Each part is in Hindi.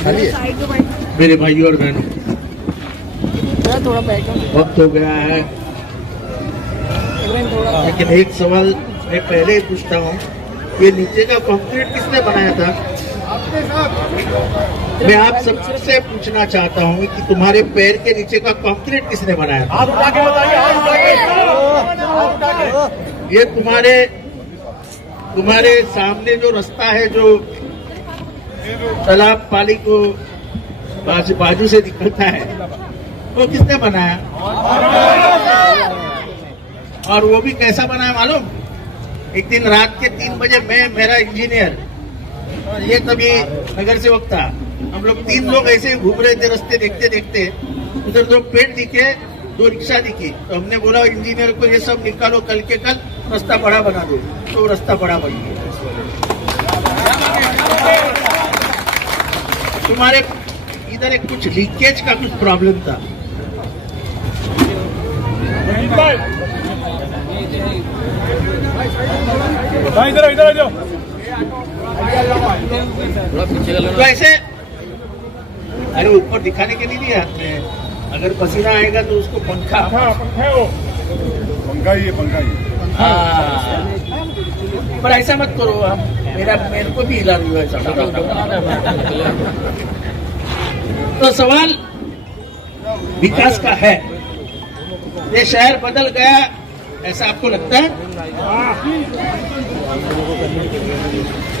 मेरे भाइयों और बहनों, वक्त हो गया है, लेकिन एक सवाल मैं पहले ही पूछता हूँ, ये नीचे का कंक्रीट किसने बनाया था? मैं आप सबसे पूछना चाहता हूँ कि तुम्हारे पैर के नीचे का कंक्रीट किसने बनाया था? ये तुम्हारे सामने जो रास्ता है, जो तालाब पाली को बाजू से दिखता है, वो किसने बनाया? और वो भी कैसा बनाया मालूम? एक दिन रात के 3 बजे मेरा इंजीनियर और ये तभी नगर सेवक था, हम लोग 3 लोग ऐसे घूम रहे थे रास्ते देखते देखते, उधर 2 पेड़ दिखे, 2 रिक्शा दिखी, तो हमने बोला इंजीनियर को ये सब निकालो, कल के कल रास्ता बड़ा बना दो, तो रास्ता बड़ा बन गया। तुम्हारे इधर एक कुछ लीकेज का कुछ प्रॉब्लम था, इधर आ जाओ। तो ऐसे अरे ऊपर दिखाने के लिए नहीं आते हैं, अगर पसीना आएगा तो उसको पंखा पंखा ही हाँ, पर ऐसा मत करो, हम मेरे को भी इलाज हुआ ऐसा। तो सवाल विकास का है, ये शहर बदल गया ऐसा आपको लगता है?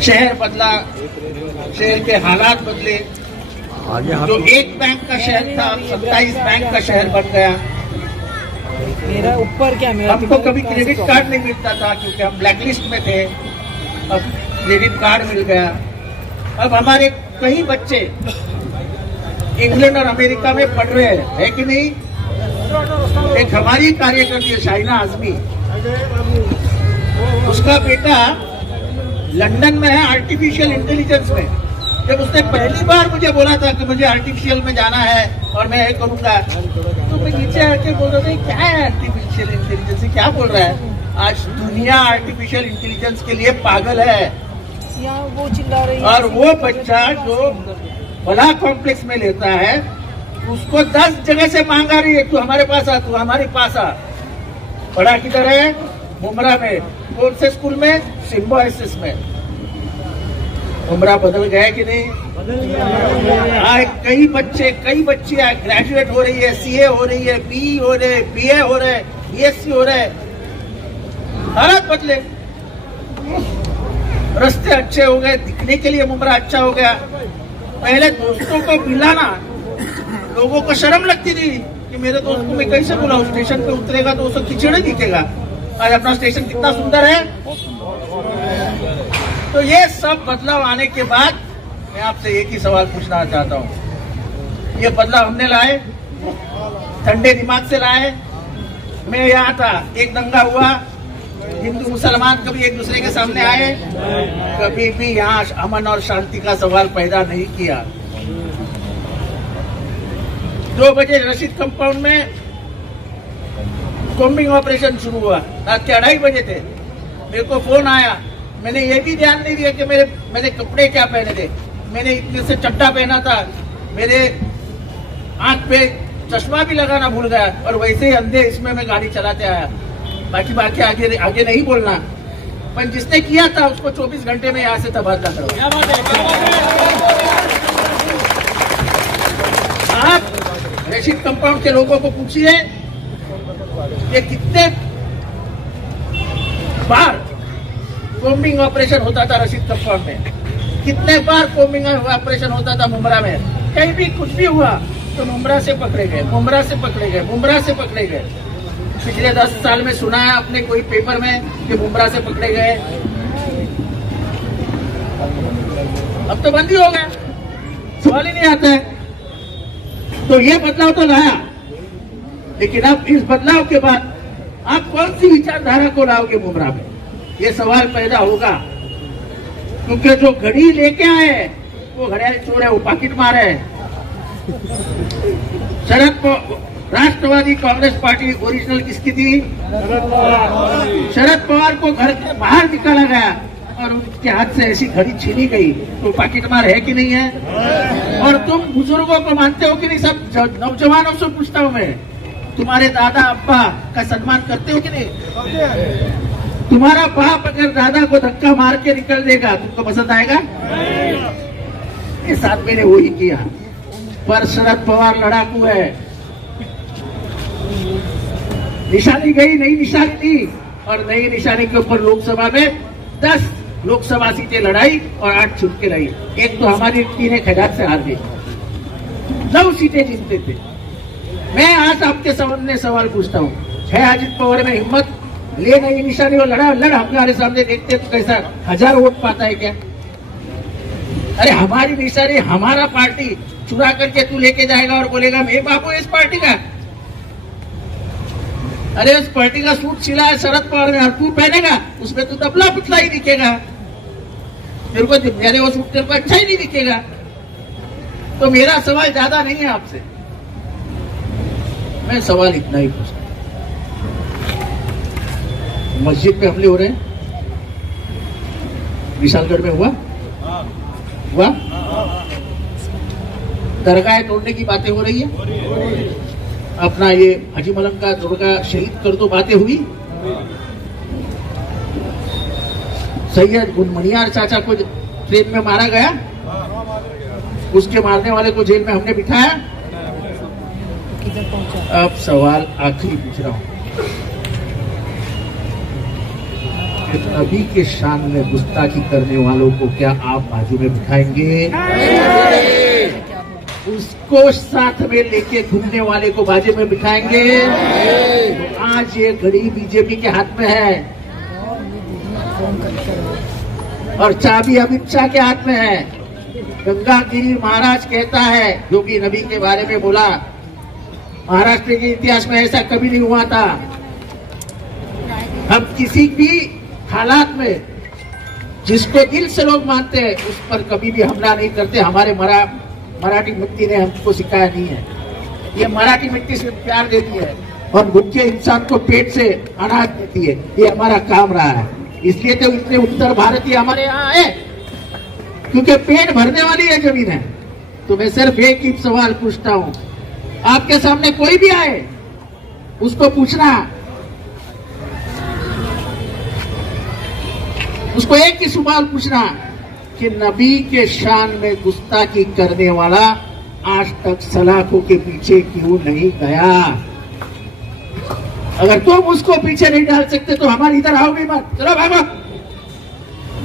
शहर बदला, शहर के हालात बदले, जो एक बैंक का शहर था 27 बैंक का शहर बन गया। मेरा ऊपर क्या मेरा हमको कभी क्रेडिट कार्ड नहीं मिलता था क्योंकि हम ब्लैकलिस्ट में थे, अब क्रेडिट कार्ड मिल गया। अब हमारे कई बच्चे इंग्लैंड और अमेरिका में पढ़ रहे हैं, है कि नहीं? एक हमारी कार्यकर्ती है शाइना आजमी, उसका बेटा लंदन में है आर्टिफिशियल इंटेलिजेंस में। जब उसने पहली बार मुझे बोला था कि मुझे आर्टिफिशियल में जाना है और मैं ये करूंगा, तो मैं नीचे आके बोल रहा था क्या है आर्टिफिशियल इंटेलिजेंस, क्या बोल रहा है? आज दुनिया आर्टिफिशियल इंटेलिजेंस के लिए पागल है। यहाँ वो चिल्ला रही है, और वो बच्चा जो बड़ा कॉम्प्लेक्स में लेता है, उसको 10 जगह से मांगा रही है, तू हमारे पास आ, तू हमारे पास आ। पढ़ा किधर है? मुमरा में। कौन से स्कूल में? सिम्बोसिस में। मुमरा बदल गया कि नहीं? कई बच्चे ग्रेजुएट हो रही है, सीए हो रही है, बीई हो रहे, बीए हो रहे, बीएससी हो रहे, हालात बदले, रास्ते अच्छे हो गए, दिखने के लिए मुमरा अच्छा हो गया। पहले दोस्तों को मिलाना लोगों को शर्म लगती थी कि मेरे दोस्त को मैं कैसे बुलाऊं, स्टेशन पे उतरेगा तो उसको खिचड़ी दिखेगा। आज अपना स्टेशन कितना सुंदर है। तो ये सब बदलाव आने के बाद मैं आपसे एक ही सवाल पूछना चाहता हूँ, ये बदलाव हमने लाए, ठंडे दिमाग से लाए। मैं यहाँ था, एक दंगा हुआ, हिंदू मुसलमान कभी एक दूसरे के सामने आए, कभी भी यहाँ अमन और शांति का सवाल पैदा नहीं किया। 2 बजे रशीद कंपाउंड में कॉम्बिंग ऑपरेशन शुरू हुआ, रात के 2:30 बजे थे। मेरे को फोन आया, मैंने ये भी ध्यान नहीं दिया कि मैंने कपड़े क्या पहने थे। मैंने इतने से चड्डा पहना था, मेरे आंख पे चश्मा भी लगाना भूल गया, और वैसे ही अंधे इसमें मैं गाड़ी चलाते आया। बाकी आगे नहीं बोलना, पर जिसने किया था उसको 24 घंटे में यहाँ से तबादला करो। आप रशीद कंपाउंड के लोगों को पूछिए ये कितने बार कॉम्बिंग ऑपरेशन होता था रशीद कंपाउंड में, कितने बार कॉम्बिंग ऑपरेशन होता था मुमरा में। कहीं भी कुछ भी हुआ तो मुमरा से पकड़े गए, मुमरा से पकड़े गए, मुमरा से पकड़े गए। पिछले 10 साल में सुना है आपने कोई पेपर में कि मुमरा से पकड़े गए? अब तो बंदी हो गया, सवाल ही नहीं आता है। तो ये बदलाव तो लाया, लेकिन अब इस बदलाव के बाद आप कौन सी विचारधारा को लाओगे मुमरा में, ये सवाल पैदा होगा। क्योंकि जो घड़ी लेके आए वो घड़ियाली चोर है, वो पाकिट मार है। राष्ट्रवादी कांग्रेस पार्टी ओरिजिनल किसकी थी? शरद पवार को घर के बाहर निकाला गया और उनके हाथ से ऐसी घड़ी छीनी गई तो पाकिट मार है कि नहीं है? और तुम बुजुर्गों को मानते हो कि नहीं? सब नौजवानों से पूछता हूँ मैं, तुम्हारे दादा अब्बा का सम्मान करते हो कि नहीं? तुम्हारा बाप अगर दादा को धक्का मार के निकल देगा तुमको पसंद आएगा? ये साथ मैंने वही किया। पर शरद पवार लड़ाकू है, निशानी गई, नई निशानी दी और नई निशानी के ऊपर लोकसभा में 10 लोकसभा सीटें लड़ाई और 8 छूट के रही। एक तो हमारी 3 खजात से हार गई, 9 सीटें जीतते थे। मैं आज आपके सामने सवाल पूछता हूँ, है अजित पवार में हिम्मत? ले नई निशानी और लड़ हमारे सामने देखते तो कैसा 1000 वोट पाता है क्या? अरे हमारी निशानी, हमारा पार्टी चुरा करके तू लेके जाएगा और बोलेगा मैं बाबू इस पार्टी का। अरे उस पार्टी का सूट सिला है शरद पवार ने, तू पहनेगा उसमें तो दबला पुतला ही दिखेगा। मेरे को वो सूट तेरे को अच्छा ही नहीं दिखेगा। तो मेरा सवाल ज्यादा नहीं है आपसे, मैं सवाल इतना ही पूछता, मस्जिद पे हमले हो रहे हैं, विशालगढ़ में हुआ दरगाह तोड़ने की बातें हो रही है, अपना ये हाजी मलंग का दुर्गा शहीद कर दो बातें हुई, सैयद गुनमनियार चाचा को ट्रेन में मारा गया, उसके मारने वाले को जेल में हमने बिठाया। अब सवाल आखिरी पूछ रहा हूं, नबी के शान में गुस्ताखी करने वालों को क्या आप बाजू में बिठाएंगे? उसको साथ में लेके घूमने वाले को बाजू में बिठाएंगे? आज ये घड़ी बीजेपी के हाथ में है और चाबी अमित शाह के हाथ में है। गंगागिरी महाराज कहता है, जो भी नबी के बारे में बोला, महाराष्ट्र के इतिहास में ऐसा कभी नहीं हुआ था। हम किसी भी हालात में जिसको दिल से लोग मानते हैं उस पर कभी भी हमला नहीं करते। हमारे मराठी मिट्टी ने हमको सिखाया नहीं है। ये मराठी मिट्टी से प्यार देती है और भूखे इंसान को पेट से अनाज देती है, ये हमारा काम रहा है। इसलिए तो इतने उत्तर भारतीय हमारे यहाँ है, क्योंकि पेट भरने वाली है जमीन है। तो मैं सिर्फ एक ही सवाल पूछता हूँ, आपके सामने कोई भी आए उसको पूछना, उसको एक ही सवाल पूछना कि नबी के शान में गुस्ताखी करने वाला आज तक सलाखों के पीछे क्यों नहीं गया? अगर तुम उसको पीछे नहीं डाल सकते तो हमारे इधर आओ भी मत, चलो भागो।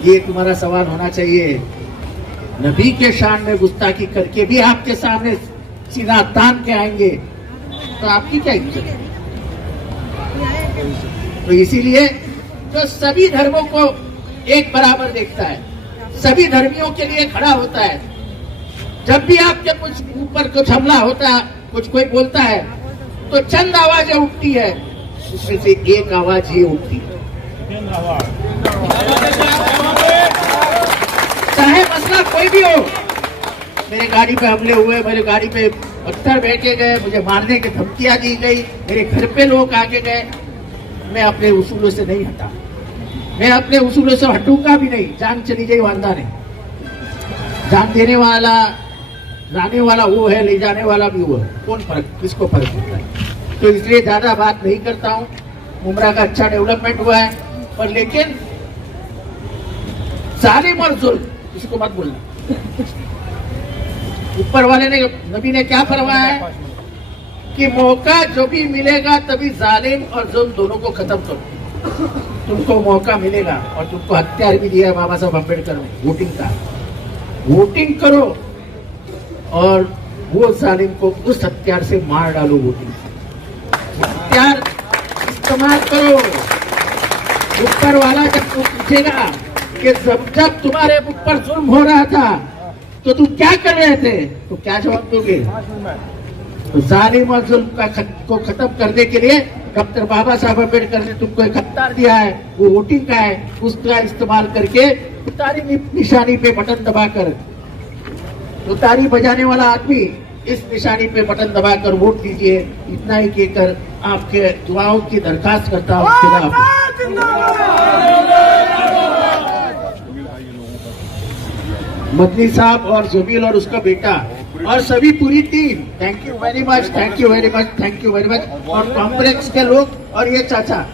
ये तुम्हारा सवाल होना चाहिए। नबी के शान में गुस्ताखी करके भी आपके सामने सीधा तान के आएंगे तो आपकी क्या इज्जत? तो इसीलिए जो सभी धर्मों को एक बराबर देखता है, सभी धर्मियों के लिए खड़ा होता है, जब भी आपके कुछ ऊपर कुछ हमला होता है, कुछ कोई बोलता है तो चंद आवाजें उठती है, उसमें से एक आवाज ये उठती है, चाहे मसला कोई भी हो। मेरे गाड़ी पे हमले हुए, मेरे गाड़ी पे पत्थर फेंके गए, मुझे मारने की धमकियां दी गई, मेरे घर पे लोग आके गए, मैं अपने उसूलों से नहीं हटा, मैं अपने उसूलों से हटूंगा भी नहीं। जान चली गई वांदा नहीं, जान देने वाला जाने वाला वो है, ले जाने वाला भी वो है, कौन फर्क, किसको फर्क पड़ता है? तो इसलिए ज्यादा बात नहीं करता हूँ। उमरा का अच्छा डेवलपमेंट हुआ है, पर लेकिन जालिम और जुल्म किसी को मत बोलना। ऊपर वाले ने, नबी ने क्या फरमाया है कि मौका जो भी मिलेगा तभी जालिम और जुल्म दोनों को खत्म करो। तुमको मौका मिलेगा और तुमको हथियार भी दिया बाबा साहब अम्बेडकर ने, वोटिंग का, वोटिंग करो और वो जालिम को उस हथियार से मार डालो। वोटिंग हथियार इस्तेमाल करो। ऊपर वाला जब तुम पूछेगा कि जब तुम्हारे ऊपर जुल्म हो रहा था तो तुम क्या कर रहे थे, तो क्या जवाब दोगे? तो जालिम और जुल्म को खत्म करने के लिए डॉक्टर बाबा साहब अम्बेडकर ने तुमको एक हथियार दिया है, वो वोटिंग का है। उसका इस्तेमाल करके तुतारी निशानी पे बटन दबाकर, तुतारी बजाने वाला आदमी इस निशानी पे बटन दबाकर वोट दीजिए। इतना ही कहकर आपके दुआओं की दरखास्त करता हूँ। मदनी साहब और जमील और उसका बेटा और सभी पूरी team, thank you very much, thank you very much, thank you very much. और कॉम्प्लेक्स के लोग और ये चाचा